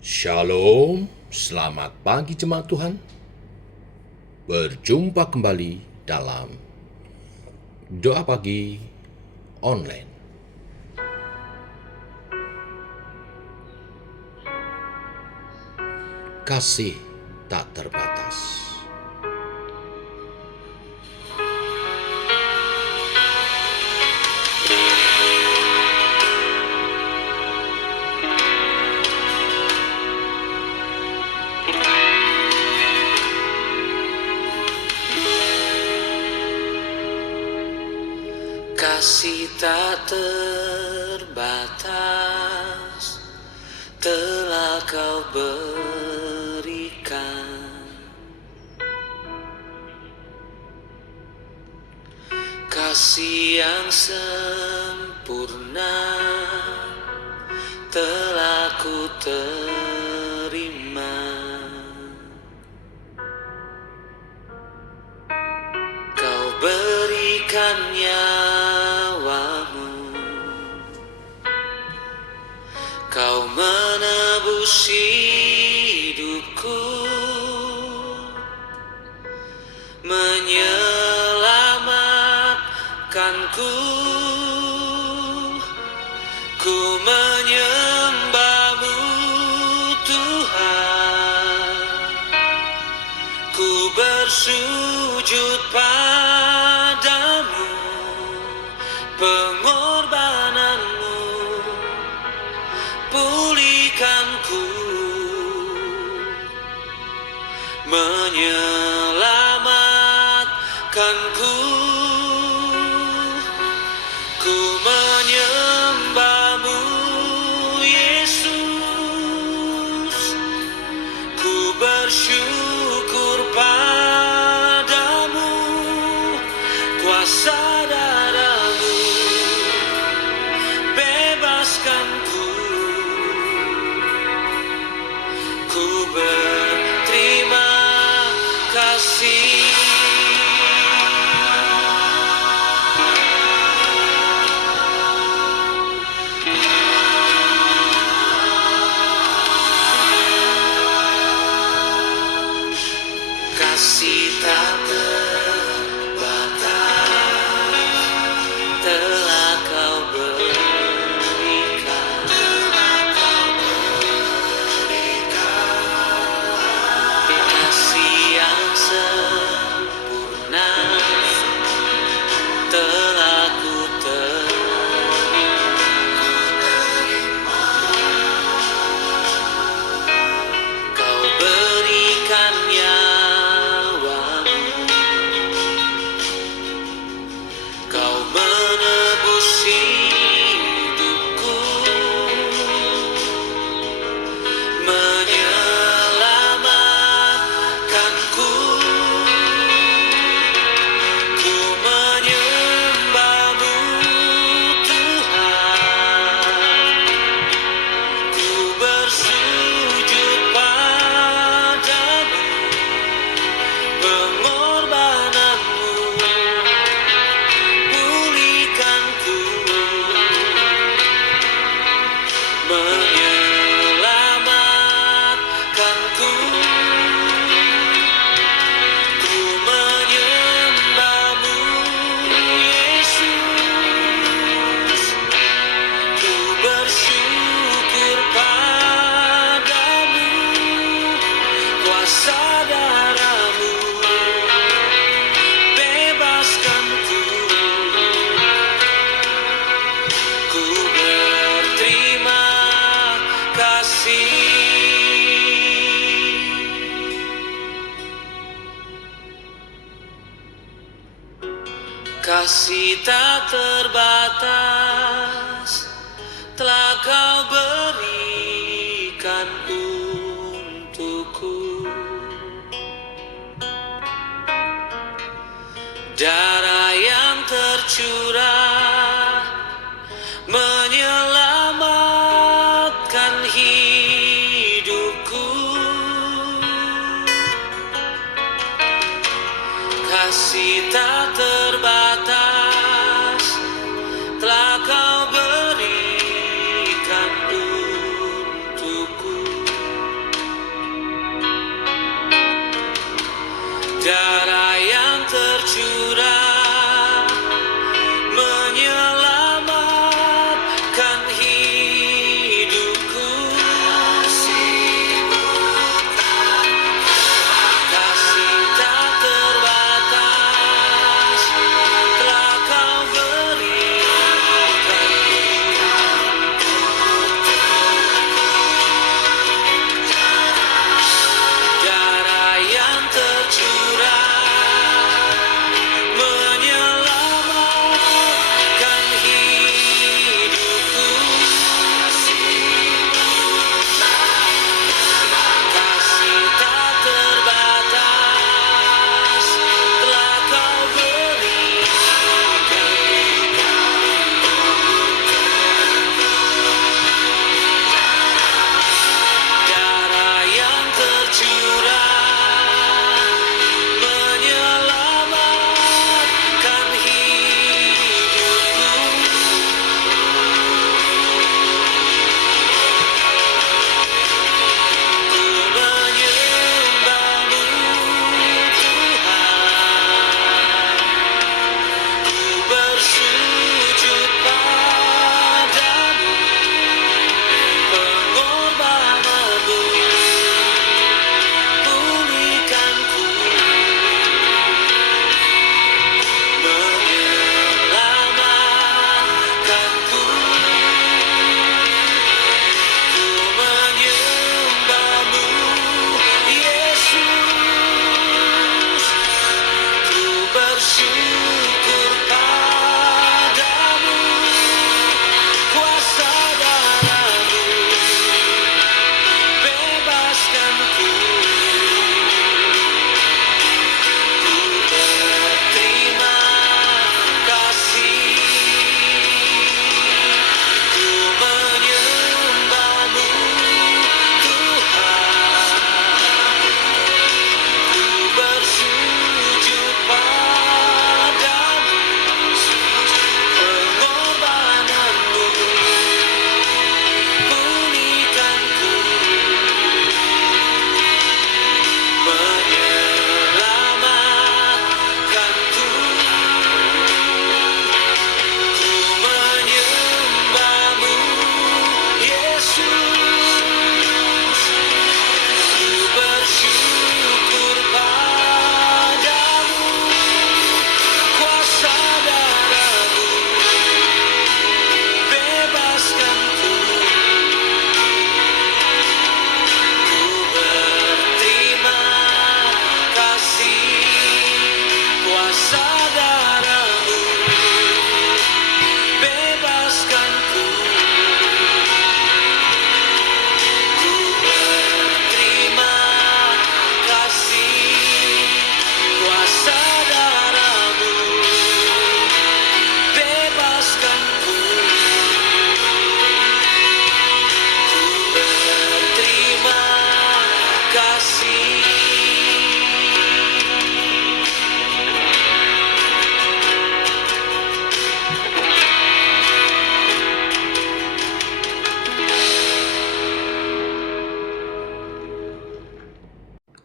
Shalom, selamat pagi jemaat Tuhan. Berjumpa kembali dalam doa pagi online. Kasih tak terbatas. Kasih tak terbatas telah Kau berikan, kasih yang sempurna telah Ku terima. Kau berikan nyawamu, Kau menebus hidupku, menyelamatkanku. Ku menyembah-Mu Tuhan, ku bersujud padamu. Pengorbanan-Mu pulihkanku, menyelamatkanku. Ku menyembah-Mu Yesus, ku bersyukur padamu. Kuasa darah-Mu bebaskanku, ku berterima kasih. Kasih tak terbatas telah Kau berikan, kasih yang sempurna telah Ku terima. Kau berikan nyawamu, Kau menebus hidupku, menyelamatkanku. Ku menyembah-Mu Tuhan, ku bersujud padamu. Pengorbanan-Mu pulihkanku, menyelamatkanku. Ku menyembah-Mu Yesus, ku bersyukur padamu. Kuasa darah-Mu bebaskanku, ku berterima kasih. Kasih tak terbatas telah Kau berikan untukku. Darah yang tercurah menyelamatkan hidupku. Kasih tak terbatas telah Kau berikan untukku.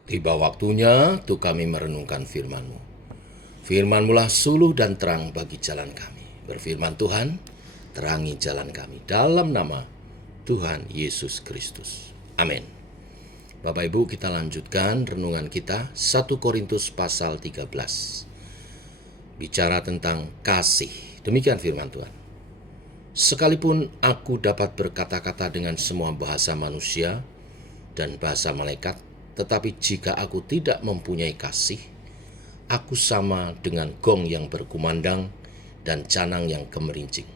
Tiba waktunya untuk kami merenungkan firman-Mu. Firman-Mu lah suluh dan terang bagi jalan kami. Berfirman Tuhan, terangi jalan kami dalam nama Tuhan Yesus Kristus. Amin. Bapak Ibu, kita lanjutkan renungan kita 1 Korintus pasal 13. Bicara tentang kasih. Demikian firman Tuhan. Sekalipun aku dapat berkata-kata dengan semua bahasa manusia dan bahasa malaikat, tetapi jika aku tidak mempunyai kasih, aku sama dengan gong yang berkumandang dan canang yang gemerincing.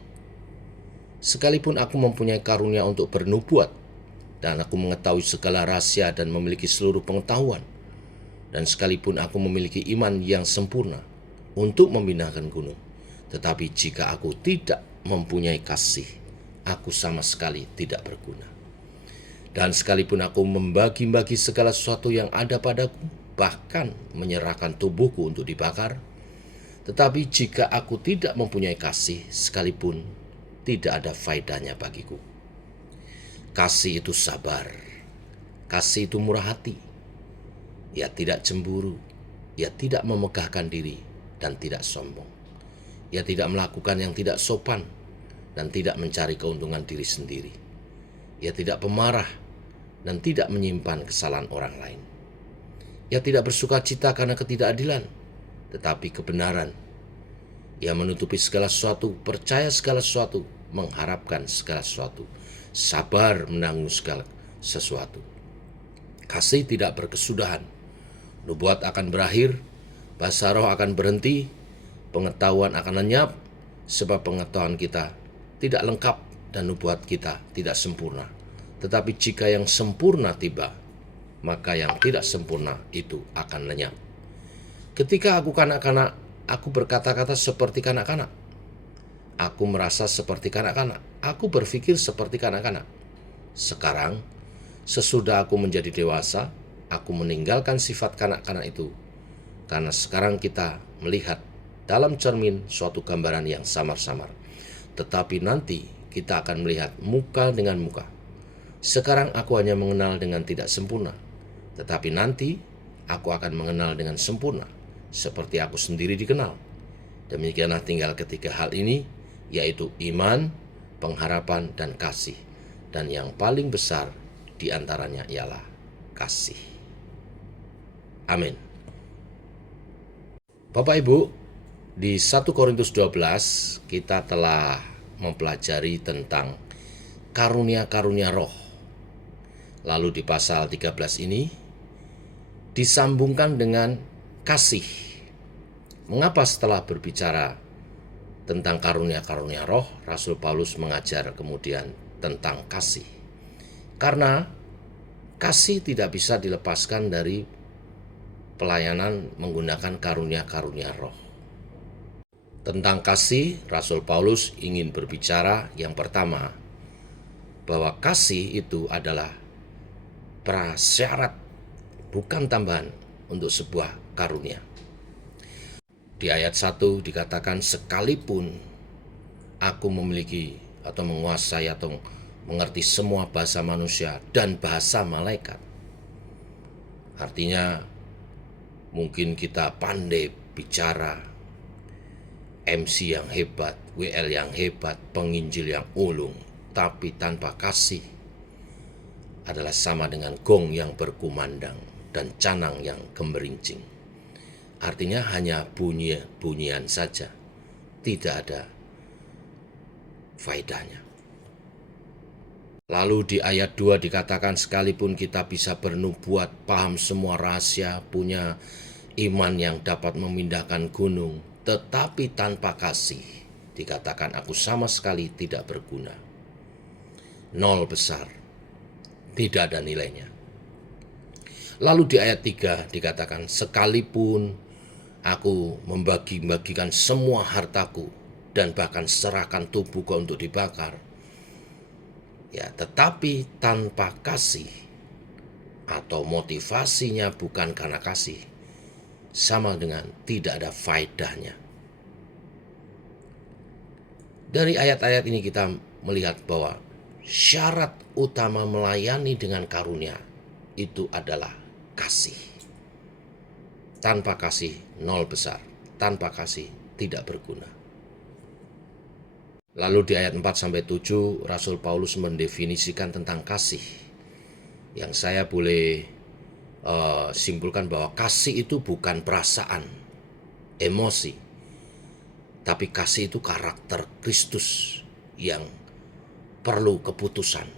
Sekalipun aku mempunyai karunia untuk bernubuat, dan aku mengetahui segala rahasia dan memiliki seluruh pengetahuan, dan sekalipun aku memiliki iman yang sempurna untuk memindahkan gunung, tetapi jika aku tidak mempunyai kasih, aku sama sekali tidak berguna. Dan sekalipun aku membagi-bagi segala sesuatu yang ada padaku, bahkan menyerahkan tubuhku untuk dibakar, tetapi jika aku tidak mempunyai kasih, sekalipun tidak ada faedahnya bagiku. Kasih itu sabar, kasih itu murah hati, ia tidak cemburu, ia tidak memegahkan diri dan tidak sombong. Ia tidak melakukan yang tidak sopan dan tidak mencari keuntungan diri sendiri. Ia tidak pemarah dan tidak menyimpan kesalahan orang lain. Ia tidak bersuka cita karena ketidakadilan, tetapi kebenaran. Ia menutupi segala sesuatu, percaya segala sesuatu, mengharapkan segala sesuatu, sabar menanggung segala sesuatu. Kasih tidak berkesudahan. Nubuat akan berakhir, bahasa roh akan berhenti, pengetahuan akan lenyap, sebab pengetahuan kita tidak lengkap dan nubuat kita tidak sempurna. Tetapi jika yang sempurna tiba, maka yang tidak sempurna itu akan lenyap. Ketika aku kanak-kanak, aku berkata-kata seperti kanak-kanak. Aku merasa seperti kanak-kanak. Aku berpikir seperti kanak-kanak. Sekarang, sesudah aku menjadi dewasa, aku meninggalkan sifat kanak-kanak itu. Karena sekarang kita melihat dalam cermin suatu gambaran yang samar-samar. Tetapi nanti kita akan melihat muka dengan muka. Sekarang aku hanya mengenal dengan tidak sempurna. Tetapi nanti aku akan mengenal dengan sempurna, seperti aku sendiri dikenal. Demikianlah tinggal ketiga hal ini, yaitu iman, pengharapan, dan kasih. Dan yang paling besar di antaranya ialah kasih. Amin. Bapak Ibu, di 1 Korintus 12 kita telah mempelajari tentang karunia-karunia roh. Lalu di pasal 13 ini disambungkan dengan kasih. Mengapa setelah berbicara tentang karunia-karunia roh, Rasul Paulus mengajar kemudian tentang kasih? Karena kasih tidak bisa dilepaskan dari pelayanan menggunakan karunia-karunia roh. Tentang kasih, Rasul Paulus ingin berbicara yang pertama, bahwa kasih itu adalah prasyarat, bukan tambahan untuk sebuah karunia. Di ayat 1 dikatakan, sekalipun aku memiliki atau menguasai atau mengerti semua bahasa manusia dan bahasa malaikat. Artinya mungkin kita pandai bicara, MC yang hebat, WL yang hebat, penginjil yang ulung, tapi tanpa kasih adalah sama dengan gong yang berkumandang dan canang yang gemerincing. Artinya hanya bunyi-bunyian saja, tidak ada faedahnya. Lalu di ayat 2 dikatakan, sekalipun kita bisa bernubuat, paham semua rahasia, punya iman yang dapat memindahkan gunung, tetapi tanpa kasih, dikatakan aku sama sekali tidak berguna. Nol besar, tidak ada nilainya. Lalu di ayat 3 dikatakan, sekalipun aku membagi-bagikan semua hartaku dan bahkan serahkan tubuhku untuk dibakar, ya, tetapi tanpa kasih atau motivasinya bukan karena kasih, sama dengan tidak ada faedahnya. Dari ayat-ayat ini kita melihat bahwa syarat utama melayani dengan karunia itu adalah kasih. Tanpa kasih nol besar, tanpa kasih tidak berguna. Lalu di ayat 4-7 Rasul Paulus mendefinisikan tentang kasih. Yang saya boleh simpulkan bahwa kasih itu bukan perasaan, emosi, tapi kasih itu karakter Kristus yang perlu keputusan.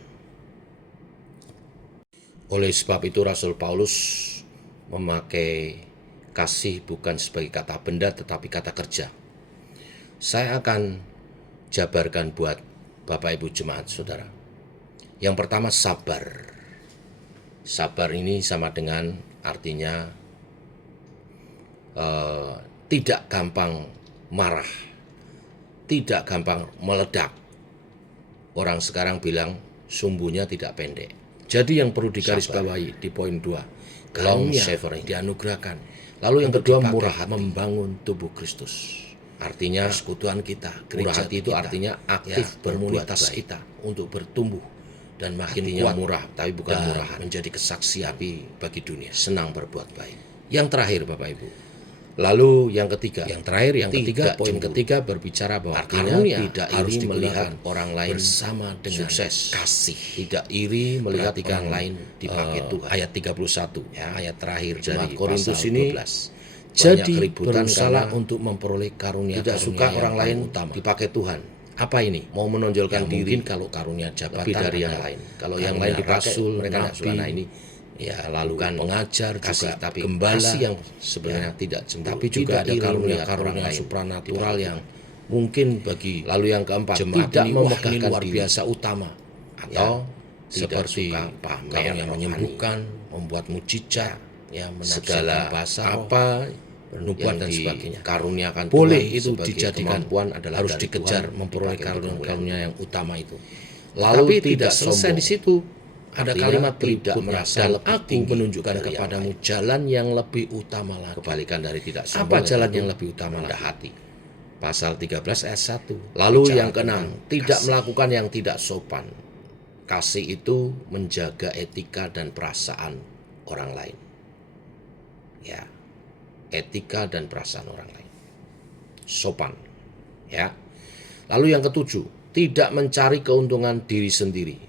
Oleh sebab itu Rasul Paulus memakai kasih bukan sebagai kata benda tetapi kata kerja. Saya akan jabarkan buat Bapak Ibu jemaat saudara. Yang pertama, sabar. Sabar ini sama dengan artinya tidak gampang marah, tidak gampang meledak. Orang sekarang bilang sumbunya tidak pendek. Jadi yang perlu digarisbawahi di poin 2, long suffering dianugerahkan. Lalu yang kedua, murah hati, membangun tubuh Kristus. Artinya persekutuan kita, murah hati itu kita, artinya aktif berkomunitas kita untuk bertumbuh dan makin kuat. Murah, tapi bukan murahan, menjadi kesaksian bagi dunia, senang berbuat baik. Yang terakhir Bapak Ibu. Lalu yang ketiga, poin ketiga berbicara bahwa artinya tidak iri melihat orang lain bersama dengan sukses, kasih, tidak iri melihat orang lain dipakai Tuhan. Ayat 31, ayat terakhir dari Korintus ini. Jadi berusaha untuk memperoleh karunia, tidak suka orang lain dipakai Tuhan. Apa ini? Mau menonjolkan diri, mungkin kalau karunia jabatan lebih dari yang lain. Kalau yang lain dipakai, mereka nabi, ini lalu kan pengajar juga, tapi gembala yang sebenarnya tidak cemburu. Tapi juga ada karunia supranatural yang mungkin bagi. Lalu yang keempat, tidak memegahkan luar biasa utama atau seperti karunia menyembuhkan, membuat mujizat, segala bahasa apa, nubuat dan sebagainya. Karuniakan boleh itu dijadikan kemampuan adalah harus dikejar memperoleh karunia yang utama itu. Lalu tidak selesai di situ. Ada kalimat tidak merasa aku menunjukkan kepadamu jalan yang lebih utama lagi. Kebalikan dari tidak sombong. Apa jalan yang lebih utama lagi? Hati. Pasal 13 ayat 1. Lalu yang keenam, tidak melakukan yang tidak sopan. Kasih itu menjaga etika dan perasaan orang lain. Ya. Etika dan perasaan orang lain. Sopan. Ya. Lalu yang ketujuh, tidak mencari keuntungan diri sendiri.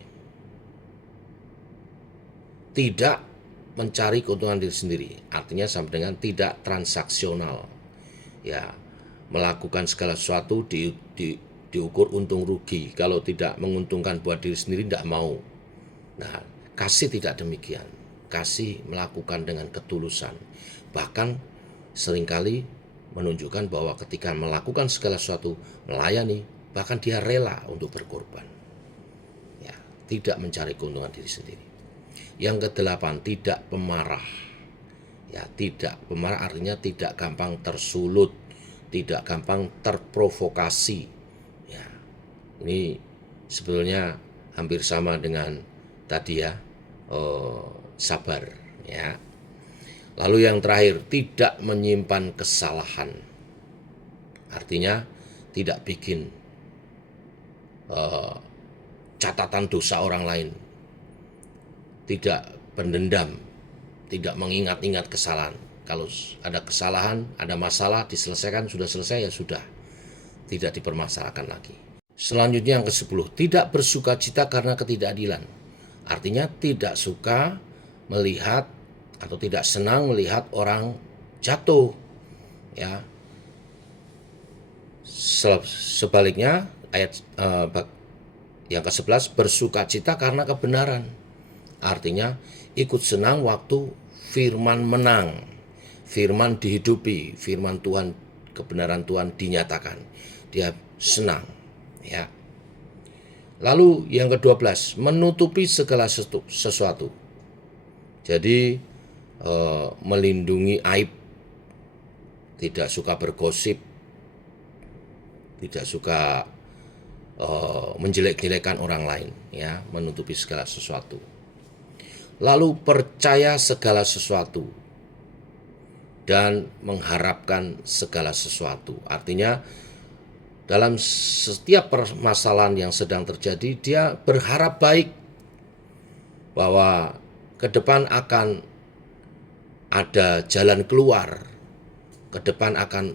Tidak mencari keuntungan diri sendiri, artinya sama dengan tidak transaksional. Ya, melakukan segala sesuatu diukur untung rugi. Kalau tidak menguntungkan buat diri sendiri, tidak mau. Nah, kasih tidak demikian. Kasih melakukan dengan ketulusan. Bahkan seringkali menunjukkan bahwa ketika melakukan segala sesuatu, melayani, bahkan dia rela untuk berkorban. Ya, tidak mencari keuntungan diri sendiri. Yang kedelapan, tidak pemarah. Ya, tidak pemarah artinya tidak gampang tersulut, tidak gampang terprovokasi. Ya, ini sebetulnya hampir sama dengan tadi ya, sabar. Ya. Lalu yang terakhir, tidak menyimpan kesalahan. Artinya tidak bikin catatan dosa orang lain. Tidak pendendam, tidak mengingat-ingat kesalahan. Kalau ada kesalahan, ada masalah, diselesaikan, sudah selesai ya sudah. Tidak dipermasalahkan lagi. Selanjutnya yang ke-10, tidak bersukacita karena ketidakadilan. Artinya tidak suka melihat atau tidak senang melihat orang jatuh. Ya. Sebaliknya ayat yang ke-11, bersukacita karena kebenaran. Artinya ikut senang waktu firman menang, firman dihidupi, firman Tuhan, kebenaran Tuhan dinyatakan. Dia senang, ya. Lalu yang ke-12, menutupi segala sesuatu. Jadi melindungi aib, tidak suka bergosip, tidak suka menjelek-jelekan orang lain, ya, menutupi segala sesuatu. Lalu percaya segala sesuatu dan mengharapkan segala sesuatu. Artinya dalam setiap permasalahan yang sedang terjadi, dia berharap baik bahwa ke depan akan ada jalan keluar, ke depan akan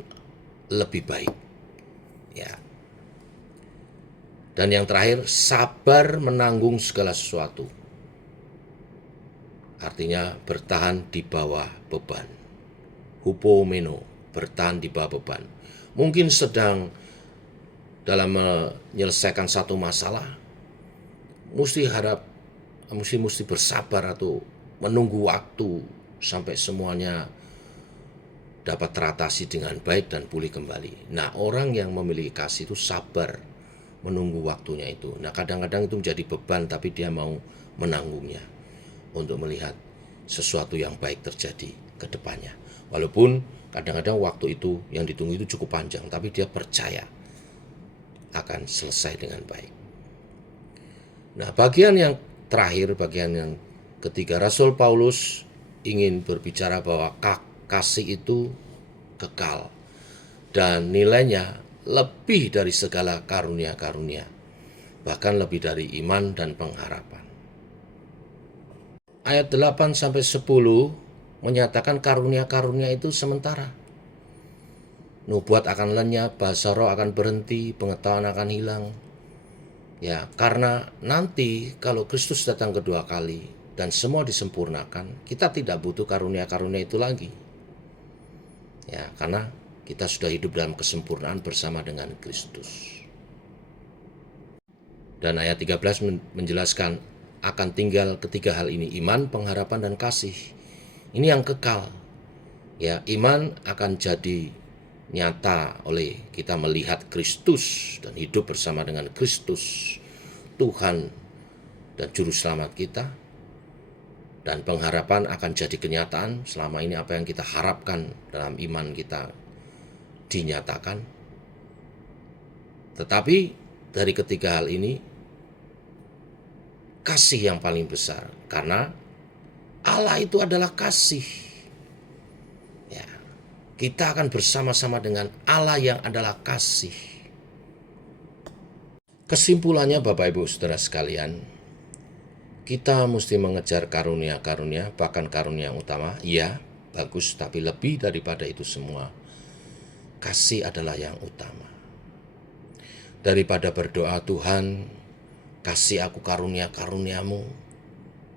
lebih baik. Ya. Dan yang terakhir, sabar menanggung segala sesuatu. Artinya bertahan di bawah beban. Hupomeno, bertahan di bawah beban. Mungkin sedang dalam menyelesaikan satu masalah, mesti bersabar atau menunggu waktu sampai semuanya dapat teratasi dengan baik dan pulih kembali. Nah, orang yang memiliki kasih itu sabar menunggu waktunya itu. Nah, kadang-kadang itu menjadi beban, tapi dia mau menanggungnya untuk melihat sesuatu yang baik terjadi ke depannya. Walaupun kadang-kadang waktu itu yang ditunggu itu cukup panjang, tapi dia percaya akan selesai dengan baik. Nah, bagian yang terakhir, bagian yang ketiga, Rasul Paulus ingin berbicara bahwa kasih itu kekal dan nilainya lebih dari segala karunia-karunia, bahkan lebih dari iman dan pengharapan. Ayat 8-10 menyatakan karunia-karunia itu sementara. Nubuat akan lenyap, bahasa roh akan berhenti, pengetahuan akan hilang. Ya, karena nanti kalau Kristus datang kedua kali dan semua disempurnakan, kita tidak butuh karunia-karunia itu lagi. Ya, karena kita sudah hidup dalam kesempurnaan bersama dengan Kristus. Dan ayat 13 menjelaskan akan tinggal ketiga hal ini, iman, pengharapan, dan kasih. Ini yang kekal. Ya, iman akan jadi nyata oleh kita melihat Kristus dan hidup bersama dengan Kristus, Tuhan dan Juru Selamat kita. Dan pengharapan akan jadi kenyataan selama ini apa yang kita harapkan dalam iman kita dinyatakan. Tetapi dari ketiga hal ini, kasih yang paling besar, karena Allah itu adalah kasih. Ya, kita akan bersama-sama dengan Allah yang adalah kasih. Kesimpulannya Bapak Ibu Saudara sekalian, kita mesti mengejar karunia-karunia, bahkan karunia yang utama. Ya, bagus, tapi lebih daripada itu semua, kasih adalah yang utama. Daripada berdoa, Tuhan, kasih aku karunia-karuniamu,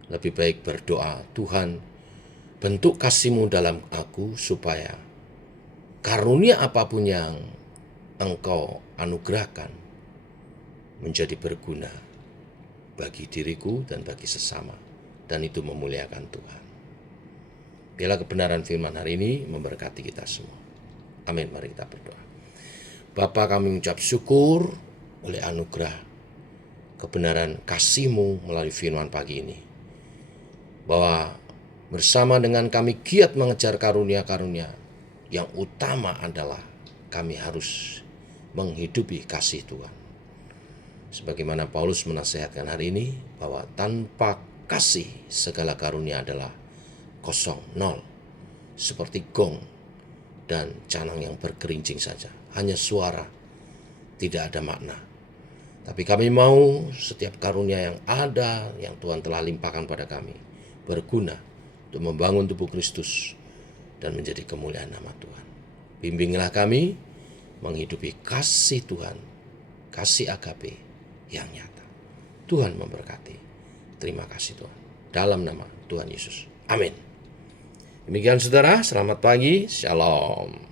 lebih baik berdoa, Tuhan, bentuk kasih-Mu dalam aku supaya karunia apapun yang Engkau anugerahkan menjadi berguna bagi diriku dan bagi sesama, dan itu memuliakan Tuhan. Biarlah kebenaran firman hari ini memberkati kita semua. Amin. Mari kita berdoa. Bapa, kami mengucap syukur oleh anugerah kebenaran kasih-Mu melalui firman pagi ini, bahwa bersama dengan kami giat mengejar karunia-karunia, yang utama adalah kami harus menghidupi kasih Tuhan. Sebagaimana Paulus menasihatkan hari ini, bahwa tanpa kasih segala karunia adalah kosong, nol, seperti gong dan canang yang bergerincing saja, hanya suara, tidak ada makna. Tapi kami mau setiap karunia yang ada, yang Tuhan telah limpahkan pada kami, berguna untuk membangun tubuh Kristus dan menjadi kemuliaan nama Tuhan. Bimbinglah kami menghidupi kasih Tuhan, kasih agape yang nyata. Tuhan memberkati. Terima kasih Tuhan. Dalam nama Tuhan Yesus. Amin. Demikian saudara, selamat pagi. Shalom.